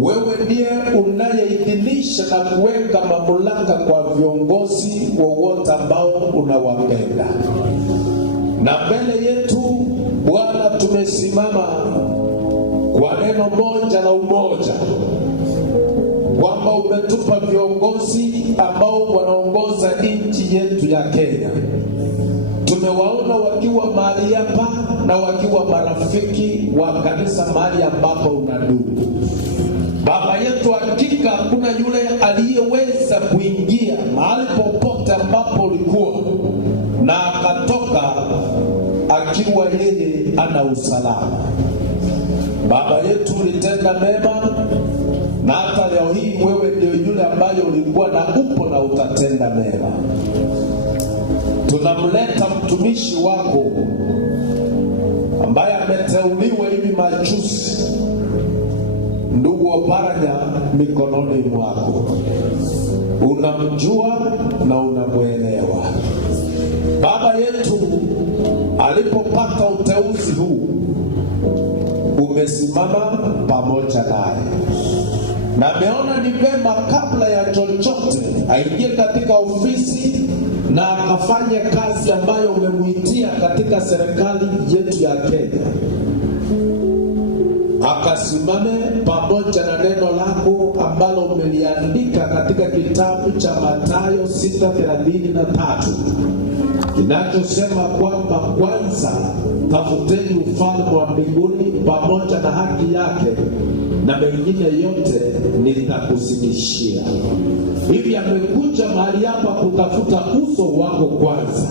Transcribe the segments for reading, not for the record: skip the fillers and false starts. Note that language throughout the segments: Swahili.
Wewe ndiye unayeidhinisha na kuweka mamlaka kwa viongozi wowote ambao unawapenda. Na mbele yetu Bwana tumesimama kwa neno moja na umoja, kwamba umetupa viongozi ambao wanaongoza nchi yetu ya Kenya. Tumewaona wakiwa mahali hapa na wakiwa marafiki wa kanisa mahali ambapo unadumu. Baba yetu, hakika hakuna yule aliyeweza kuingia mahali popote ambapo ulikuwa na akatoka akiwa yeye ana usalama. Baba yetu, ulitenda mema, na hata leo hii wewe ndio yule ambaye ulikuwa na upo na utatenda mema. Tunamleta mtumishi wako ambaye ameteuliwa hivi majuzi, ndugu Oparanya, mikononi mwako. Unamjua na unamwelewa. Baba yetu, alipopata uteuzi huu, umesimama pamoja naye, na ameona ni vema kabla ya chochote aingie katika ofisi na akafanye kazi ambayo umemuitia katika serikali yetu ya Kenya. Akasimame pamoja na neno lako ambalo umeliandika katika kitabu cha Mathayo 6:33, kinachosema kwamba kwanza tafuteni ufalme wa mbinguni pamoja na haki yake, na mengine yote nitakuzidishia. Hivi amekuja mahali hapa kutafuta uso wako kwanza,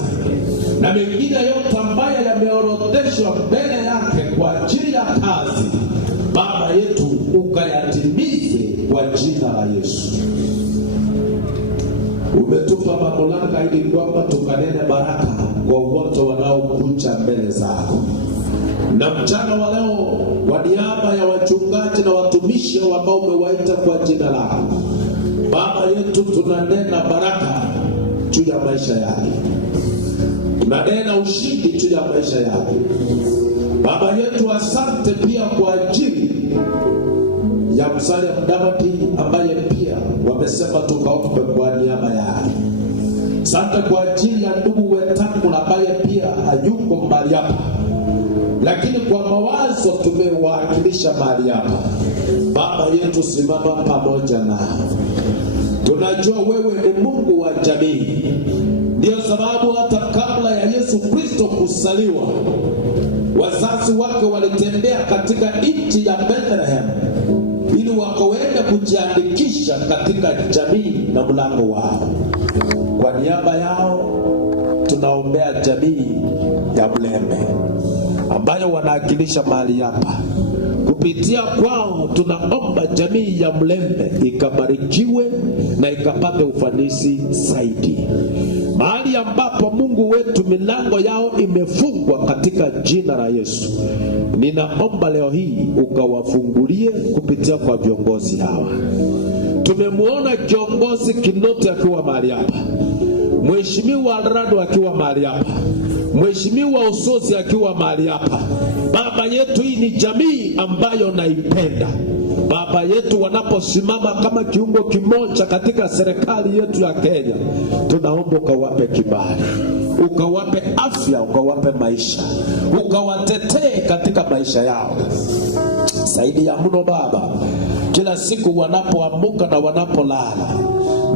na mengine yote ambayo yameorodheshwa mbele yake kwa ajili ya kazi, Baba yetu, ukayatimize kwa jina la Yesu. Umetupa mamlaka ili kwamba tukanene baraka kwa wote wanaokuja mbele zako. Na mchana wa leo, kwa niaba ya wachungaji na watumishi ambao umewaita kwa jina lako, Baba yetu, tunanena baraka juu ya maisha yake, tunanena ushindi juu ya maisha yake. Baba yetu, asante pia kwa ajili ya Musalia Mudavadi ambaye pia wamesema tukaombe kwa niaba yake. Asante kwa ajili ya ndugu Wetangula ambaye pia hayuko mahali hapa, lakini kwa mawazo tumewakilisha mahali hapa. Baba yetu, simama pamoja nao. Tunajua wewe ni Mungu wa jamii. Ndio sababu hata kabla ya Yesu Kristo kusaliwa, wazazi wake walitembea katika nchi ya Bethlehem ili wakaweze kujiandikisha katika jamii na mlango wao. Kwa niaba yao tunaombea jamii ya Mlembe ambayo wanawakilisha mahali hapa. Kupitia kwao tunaomba jamii ya Mlembe ikabarikiwe na ikapate ufanisi zaidi. Mahali ambapo Mungu wetu milango yao imefungwa, katika jina la Yesu ninaomba leo hii ukawafungulie kupitia kwa viongozi hawa. Tumemwona kiongozi Kinoti akiwa mahali hapa, Mheshimiwa Rado akiwa mahali hapa, Mheshimiwa Usozi akiwa mahali hapa. Baba yetu, hii ni jamii ambayo naipenda. Baba yetu, wanaposimama kama kiungo kimoja katika serikali yetu ya Kenya, tunaomba ukawape kibali, ukawape afya, ukawape maisha, ukawatetee katika maisha yao. Zaidi ya mno Baba, kila siku wanapoamuka na wanapolala,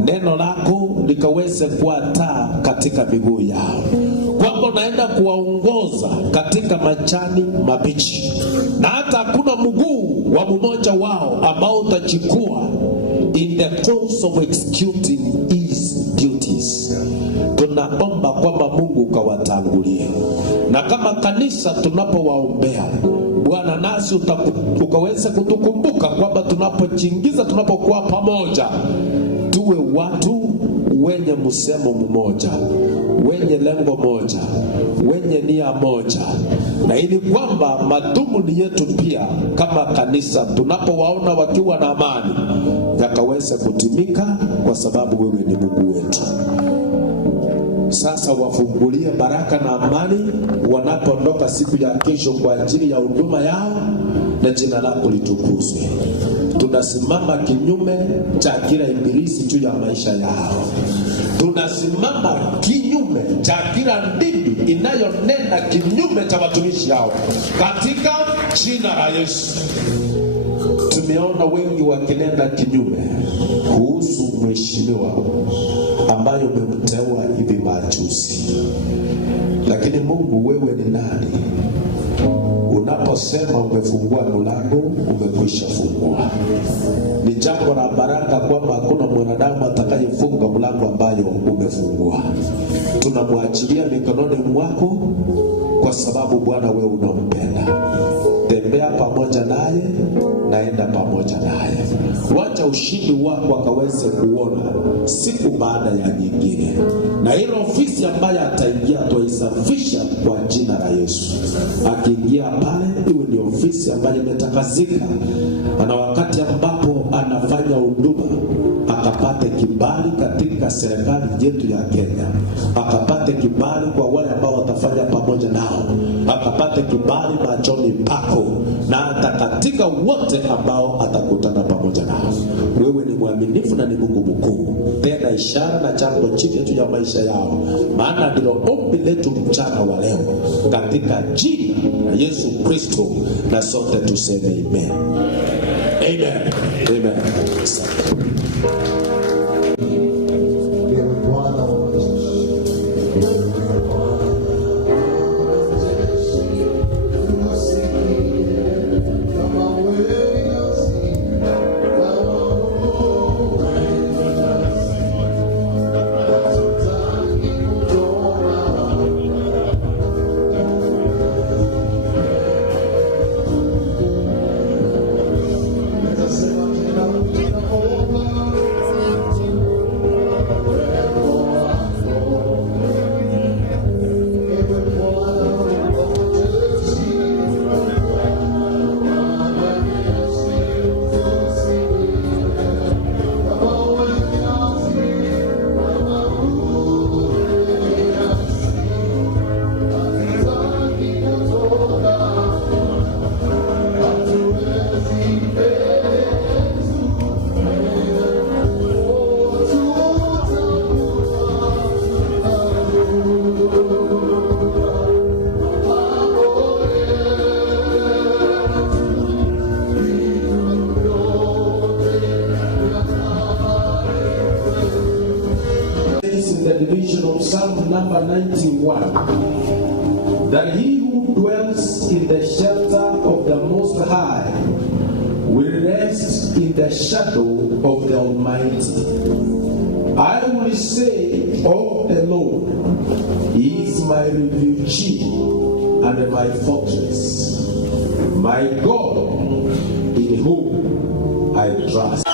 neno lako likaweze kuwa taa katika miguu yao, kwamba naenda kuwaongoza katika majani mabichi, na hata hakuna mguu wa mmoja wao ambao utachukua in the course of executing his duties. Tunaomba kwamba Mungu ukawatangulie, na kama kanisa tunapowaombea Bwana, nasi ukaweze kutukumbuka kwamba tunapojiingiza, tunapokuwa pamoja, tuwe watu wenye msemo mmoja, wenye lengo moja, wenye nia moja, na ili kwamba madhumuni yetu pia kama kanisa tunapowaona wakiwa na amani yakaweze kutimika, kwa sababu wewe ni Mungu wetu. Sasa wafungulie baraka na amani wanapoondoka siku ya kesho kwa ajili ya huduma yao, na jina lako litukuzwe. Tunasimama kinyume cha kila ibilisi juu ya maisha yao. Tunasimama kinyume cha kila ndimi inayonena kinyume cha watumishi hao katika jina la Yesu. Tumeona wengi wakinena kinyume kuhusu mheshimiwa ambayo umemteua hivi majuzi. Lakini Mungu, wewe ni nani? Unaposema umefungua mlango, umekwisha fungua. Ni jambo la baraka kwamba hakuna mwanadamu atakayefunga mlango ambayo umefungua. Tunamwachilia mikononi mwako kwa sababu Bwana wewe unampenda. Tembea pamoja naye, naenda pamoja naye. Wacha ushindi wako akaweze kuona siku baada ya nyingine. Na ile ofisi ambayo ataingia tuisafisha kwa jina la Yesu. Akiingia pale iwe ni ofisi ambayo imetakasika. Na wakati ambapo anafanya huduma akapate kibali katika serikali yetu ya Kenya. Akapate kibali kwa wale ambao watafanya pamoja nao. Akapate kibali machoni pako na hata katika wote ambao atakutana pamoja nao. Wewe ni mwaminifu na ni Mungu mkuu. Tena ishara na jambo jipya juu ya maisha yao. Maana ndilo ombi letu mchana wa leo katika jina la Yesu Kristo, na sote tuseme amen. Amen. Amen. Psalm number 91, that he who dwells in the shelter of the Most High will rest in the shadow of the Almighty. I will say of the Lord, he is my refuge and my fortress, my God in whom I trust.